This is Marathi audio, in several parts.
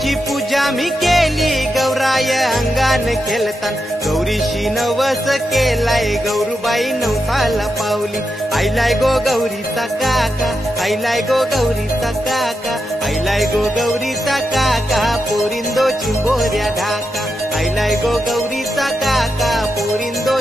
गौरीची पूजा मी केली गौराय अंगान खेळतान गौरीशी नवस केलाय गौरूबाई नवसाला पावली आईलाय गो गौरीचा काका आईलाय गो गौरीचा काका आईलाय गो गौरीचा काका पोरिंदो चिंबोऱ्या ढाका आईलाय गो गौरीचा काका पोरिंदो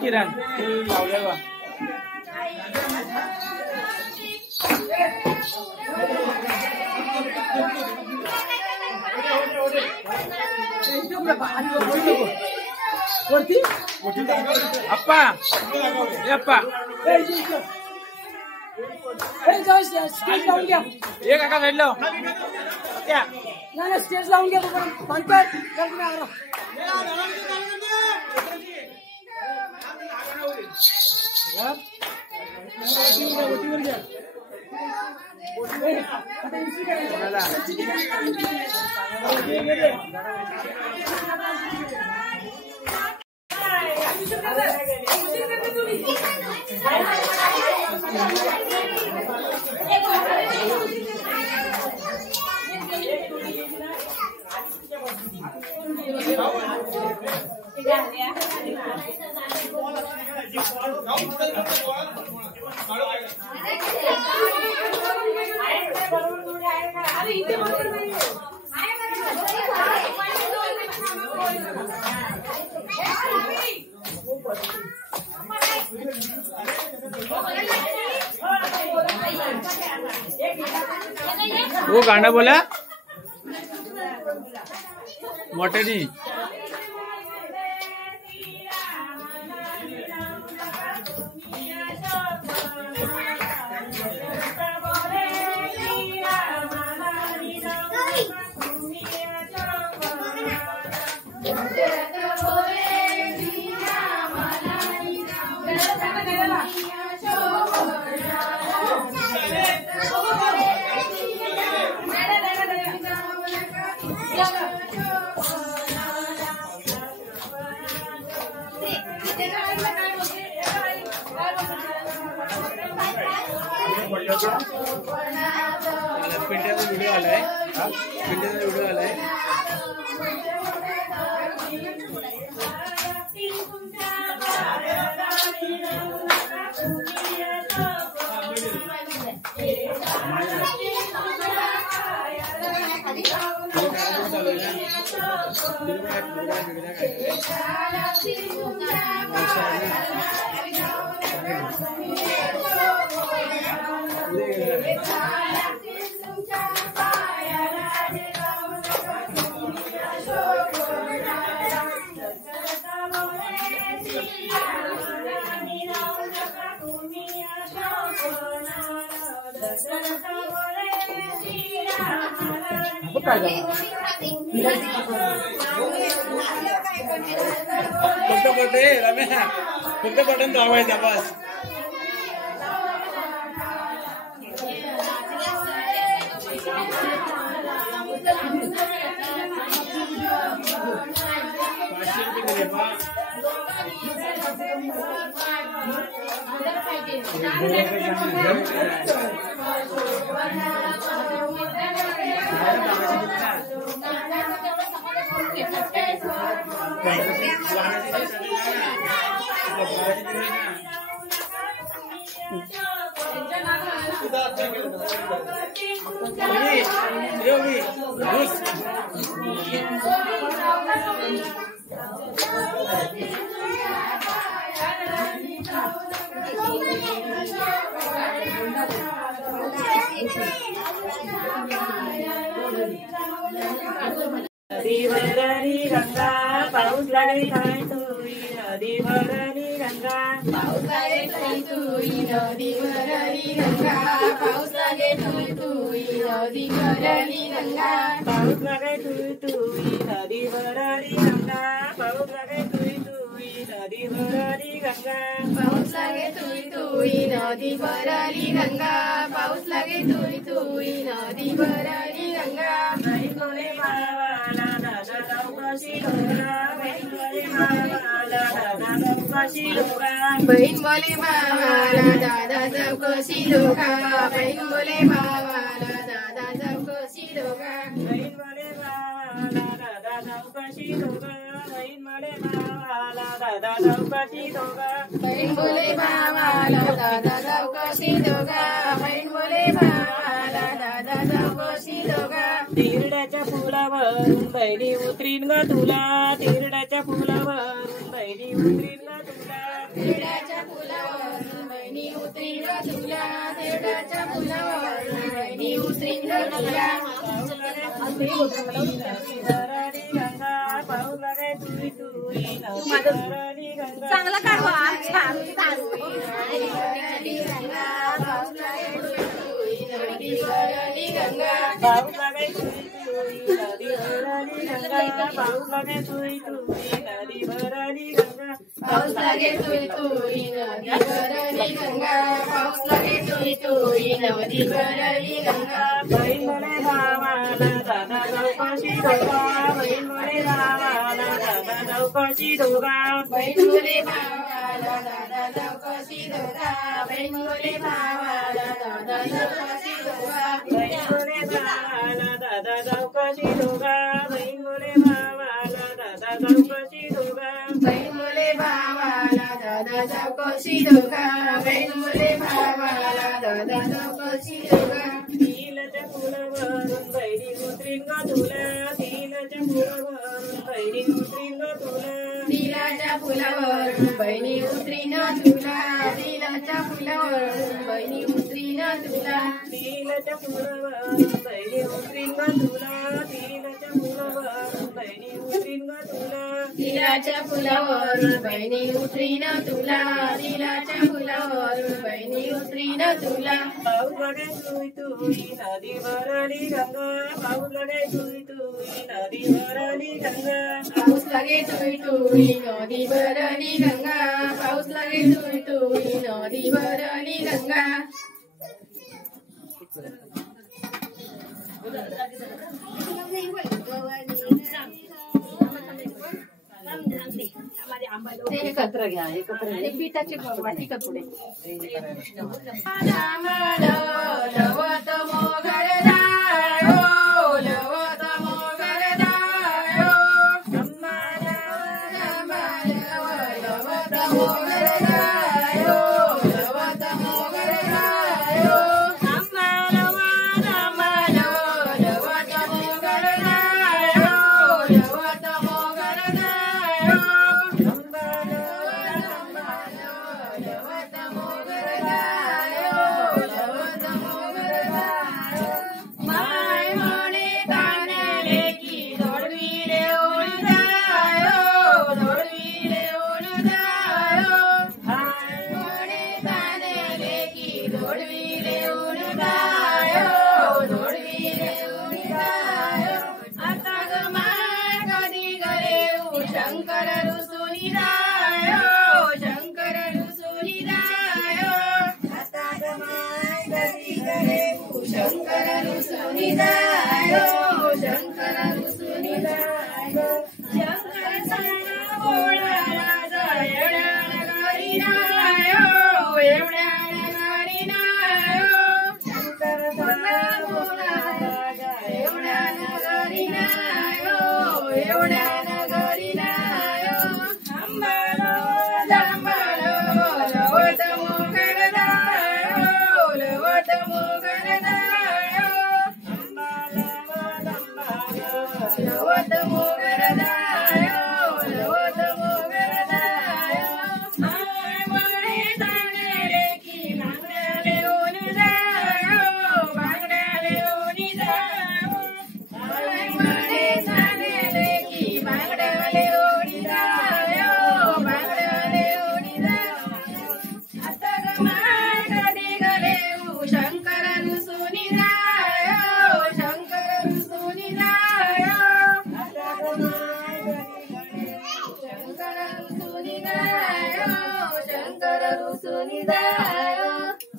किरण लावलेला अप्पा अप्पा एक काका साईड लाव स्टेज लावून घ्या वो गाणं बोला मोठ्यानी पिंट्याचा व्हिडिओ आलाय फक्त बटन दाबायचा बस. नदीवरली गंगा पाऊस लागे थाय तुई नदीवरली गंगा पाऊस लागे थाय तुई नदीवरली गंगा पाऊस लागे तुई तुई नदीवरली गंगा पाऊस लागे तुई तुई नदीवरली गंगा पाऊस लागे तुई तुई नदीवरली गंगा पाऊस लागे तुई तुई नदीवरली गंगा पाऊस लागे तुई तुई नदीवरली गंगा बहीण बोले मावाला दादा चौकशी डोगा बहीण बोले मावाला दादा चौकशी डोगा बहीण बोले मावाला दादा चौकशी डोगा बहीण बोले मावाला दादा चौकशी डोगा बहीण बोले मावाला दादा चौकशी डोगा बहीण बोले मावाला दादा चौकशी डोगा बहीण बोले मावाला दादा चौकशी डोगा बहीण बोले मावाला दादा चौकशी डोगा तिरड्याच्या फुलावरून बैली उतरीन ग तुला तिरड्याच्या फुलावरून बैली उतरीन ग तुला तिरड्याच्या फुलावरून बैली उतरीन ग तुला तिरड्याच्या फुलावरून बैली उतरीन ग तुला नदीवरली गंगा पाऊस लागे तुई तुई नदीवरली गंगा चांगला काढवा नदीवरली गंगा पाऊस लागे तुई तुई नदीवरली गंगा पाऊस लागे तुई तुई नदीवरली गंगा पाऊस लागे तुई तुई नदीवरली गंगा पाऊस लागे तुई तुई नदीवरली गंगा पाऊस लागे तुई तुई नदीवरली गंगा बहीण बोले भावाला दादा चौकशी डोगा बहीण बोले भावाला दादा चौकशी डोगा बहीण बोले भावाला दादा चौकशी डोगा बहीण बोले भावाला दादा चौकशी डोगा बहीण बोले भावाला दादा चौकशी डोगा बहीण बोले भावाला दादा चौकशी डोगा बहीण बोले भावाला दादा चौकशी डोगा बहीण बोले भावाला दादा चौकशी डोगा तिलच्या फुलावरून बैरी उतरीन ग तुला तिलच्या फुलावरून बैरी उतरीन ग तुला तिलाच्या फुलावरून बहिणी उतरीन तुला तिलाच्या फुलावरून बहिणी उतरीन तुला तिलाच्या फुलावरून बहिणी उतरीन ग तुला तिलाच्या फुलावरून बहिणी उतरीन ग तुला तिलाच्या फुलावरून बहिणी उतरीन तुला तिलाच्या फुलावरून बहिणी उतरीन तुला पाऊस लागे तुई तुई नदीवरली गंगा पाऊस लागे तुई तुई नदीवरली गंगा पाऊस लागे तुई तुई नदीवरली गंगा पाऊस लागे तुई तुई नदीवरली गंगा एकत्र घ्या एकत्र पिठाची वाटी का पुढे लवत मोगल दायो लवत मोगल दायो लवत मोगल दायो लवत मोगल दायो लवत मोगल दायो लवत मोगल दायो लवत मोगल दायो लवत मोगल जायो जोडवी रेवणी जायो आता ग माय कधी गरेऊ शंकर रुसूनी जायो शंकर रुसूनी जायो आता ग माय कधी गरेऊ शंकर रुसूनी जायो शंकर रुसूनी जायो शंकर सारा बोळा राजा एवढ्या नगरी नायो एवढ्या नगरी नायो शंकर सारा बोळा राजा एवढ्या नगरी नायो एवढ्या नगरी नायो अंबालो जांबालो लवत मोगल दायो लवत मोगल दायो अंबालो जांबालो लवत मोगल दायो लवत मोगल दायो माय मळे तांगले की बांगड्याले ओनी जायो बांगड्याले ओनी जायो माय मळे तांगले की बांगड्याले ओनी जायो बांगड्याले ओनी जायो आता ग माय कधी गलेऊ शंकर रुसूनी जायो शंकर रुसूनी जायो आता ग माय कधी गलेऊ शंकर रुसूनी जायो शंकर रुसूनी जायो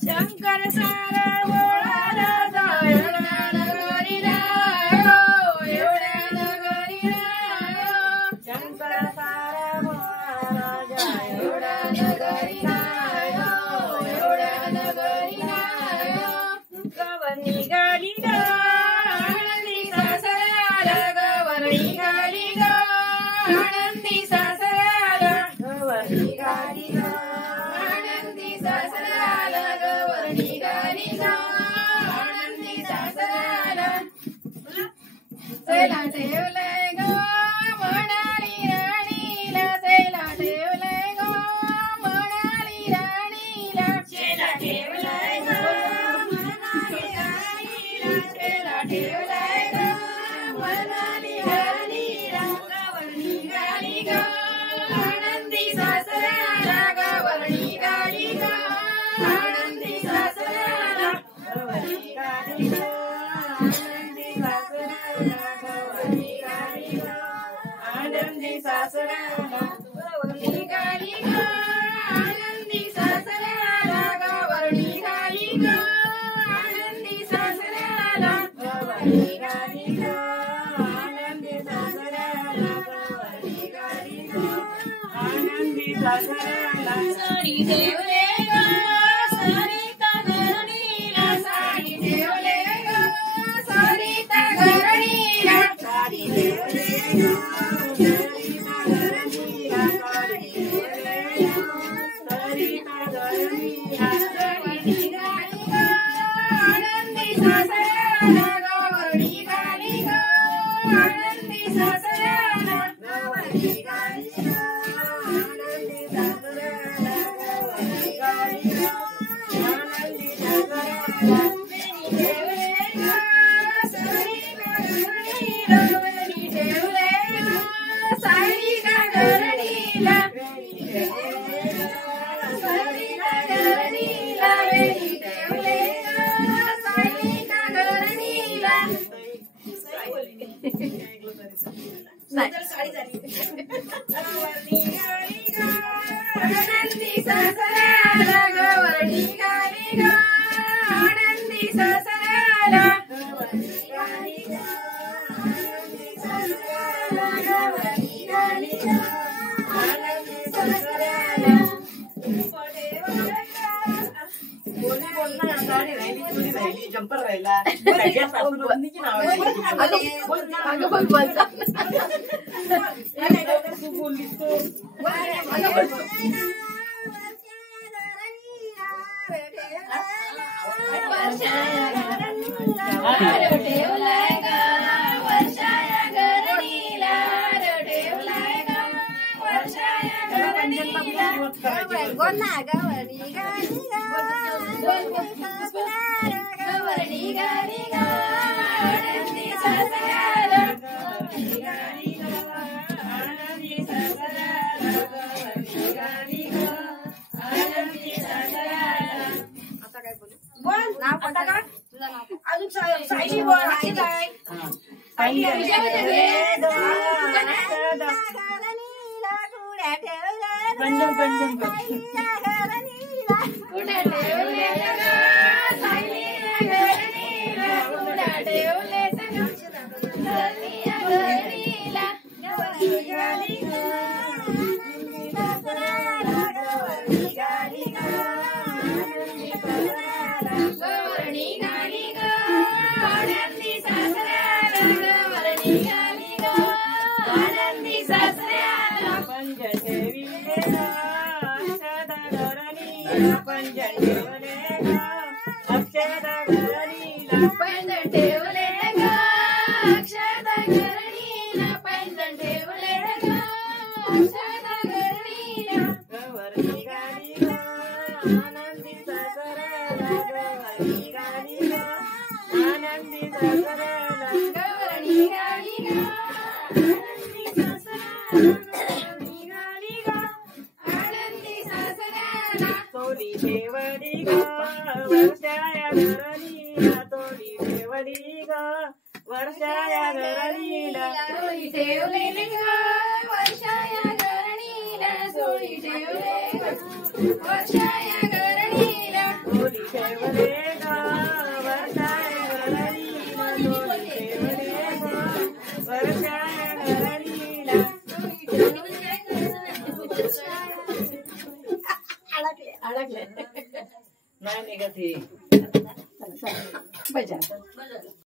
शंकर सारा बोळा राजा एवढ्या नगरी रायो एवढ्या नगरी रायो शंकर सारा बोळा राजा एवढ्या नगरी रायो एवढ्या नगरी रायो गवर निघाली ग आनंदी सासऱ्याला गवर निघाली ग आनंदी सासऱ्याला गवर निघाली ग आनंदी सासऱ्याला गवर निघाली ग आनंदी सासऱ्याला सेला ठेवलंय ग म्हणाली राणीला सेला ठेवलंय ग म्हणाली राणीला सेला ठेवलंय ग म्हणाली राणीला सेला ठेवलंय ग म्हणाली राणीला गवर निघाली ग आनंदी सासऱ्याला गवर निघाली ग आनंदी सासऱ्याला गवर निघाली ग आनंदी सासऱ्याला गवर निघाली ग आनंदी सासऱ्याला गवर निघाली ग आनंदी सासऱ्याला गवर निघाली ग आनंदी सासऱ्याला गवर निघाली ग आनंदी सासऱ्याला गवर निघाली ग आनंदी सासऱ्याला साडी ठेवले ग सरिता घरणीला साडी ठेवले ग सरिता घरणीला साडी ठेवले ग सरिता घरणीला साडी ठेवले ग सरिता घरणीला साडी निघाली ग आनंदी सासऱ्याला गवर निघाली ग आनंदी सासऱ्याला गवर निघाली ग आनंदी सासऱ्याला गवर निघाली ग आनंदी सासऱ्याला वेणी ठेवले ग सरिता घरणीला वेणी ठेवले ग सरिता घरणीला वेणी ठेवले ग सरिता घरणीला वेणी ठेवले ग सरिता घरणीला साडी झाली गवर निघाली ग आनंदी सासऱ्याला गवर निघाली ग आनंदी सासऱ्याला गवर निघाली ग आनंदी सासऱ्याला गवर निघाली ग आनंदी सासऱ्याला साडी राहिली चुडी राहिली जम्पर राहिला सगळ्या सासूबाईंनी की नाव तू बोललीस तो ठेवलाय ग वर्षाया घरणीला ठेवलाय ग वर्षाया घरणीला गवर निघाली ग आनंदी सासऱ्याला गवर निघाली ग आनंदी सासऱ्याला गवर निघाली ग आनंदी सासऱ्याला आता काय बोलू बोल आता का अजून सायली बोल अशी काय वर्षाया गरणीला सोळी ठेवलेली ग वर्षाया गरणीला सोळी ठेवले वर्षाया